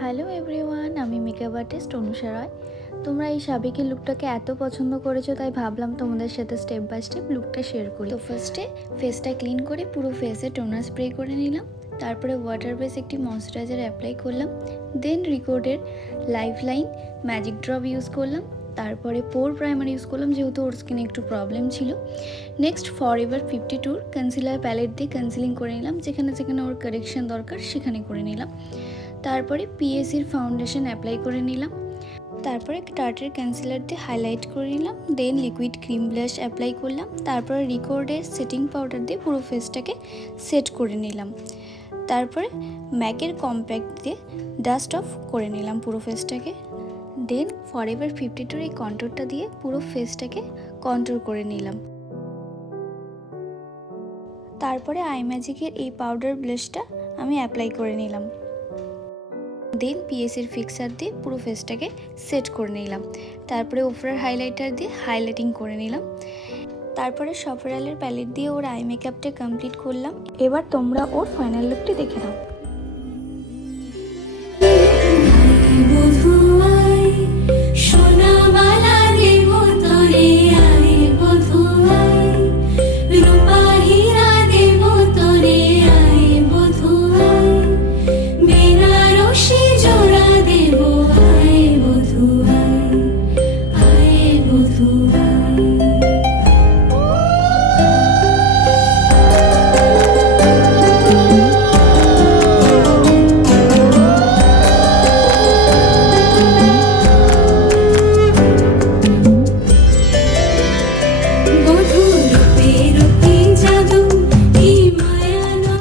Hello everyone, আমি makeup artist Anusha রয়। তোমরা এই সাবেকি লুকটাকে এত পছন্দ করেছো, তাই ভাবলাম তোমাদের সাথে স্টেপ বাই স্টেপ লুকটা শেয়ার করি। তো ফার্স্টে ফেসটা ক্লিন করে পুরো ফেসে টোনার স্প্রে করে নিলাম। তারপরে ওয়াটার বেস একটি ময়শ্চারাইজার অ্যাপ্লাই করলাম। দেন রিকোডের life line magic drop use করলাম। তারপরে পোর প্রাইমার ইউজ করলাম, যেহেতু ওর স্কিনে একটু প্রবলেম ছিল। নেক্সট ফরএভার 52 কনসিলার প্যালেট দিয়ে কনসিলিং করে নিলাম, যেখানে যেখানে ওর কারেকশন দরকার সেখানে করে নিলাম। তারপরে পিএসির ফাউন্ডেশন অ্যাপ্লাই করে নিলাম। তারপরে টার্টের কনসিলার দিয়ে হাইলাইট করে নিলাম। দেন লিকুইড ক্রিম ব্লাশ অ্যাপ্লাই করলাম। তারপরে রিকোডের সেটিং পাউডার দিয়ে পুরো ফেসটাকে সেট করে নিলাম। তারপরে ম্যাকের কম্প্যাক্ট দিয়ে ডাস্ট অফ করে নিলাম পুরো ফেসটাকে। দেন ফরএভার 52 এই কন্ট্রোরটা দিয়ে পুরো ফেসটাকে কন্ট্রোল করে নিলাম। তারপরে আই ম্যাজিকের এই পাউডার ব্লাশটা আমি অ্যাপ্লাই করে নিলাম। দেন পিএসির ফিক্সার দিয়ে পুরো ফেসটাকে সেট করে নিলাম। তারপরে ওফরার হাইলাইটার দিয়ে হাইলাইটিং করে নিলাম। তারপরে সফরালের প্যালেট দিয়ে ওর আই মেকআপটা কমপ্লিট করলাম। এবার তোমরা ওর ফাইনাল লুকটি দেখে নাও।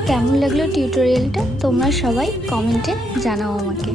কেমন লাগলো টিউটোরিয়ালটা তোমরা সবাই কমেন্টে জানাও আমাকে।